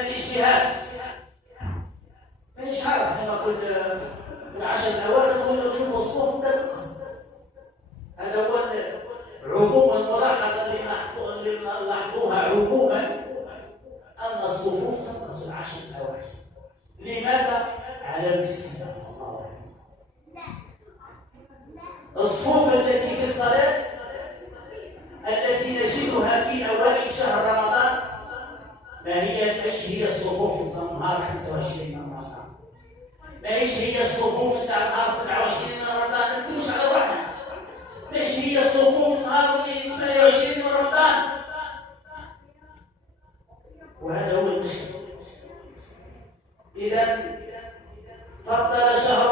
الاجتهاد. مانيش عارف انا نقول في العشر الاوائل نقول له شوفوا الصفوف بدات تنقسم. هذا هو عموما الملاحظه اللي نلاحظوها عموما ان الصفوف تنقسم العشر الاوائل. لماذا؟ على الاستثناء. الصفوف التي في الصلاه التي نجدها في اوائل شهر رمضان ماهيش هي الصفوف في نهار 25 من رمضان، ماهيش هي الصفوف تاع نهار 27 من رمضان. ما نكذبوش على روحنا، ماهيش هي الصفوف نهار 28 من رمضان. وهذا هو المشكل. اذا فضل شهر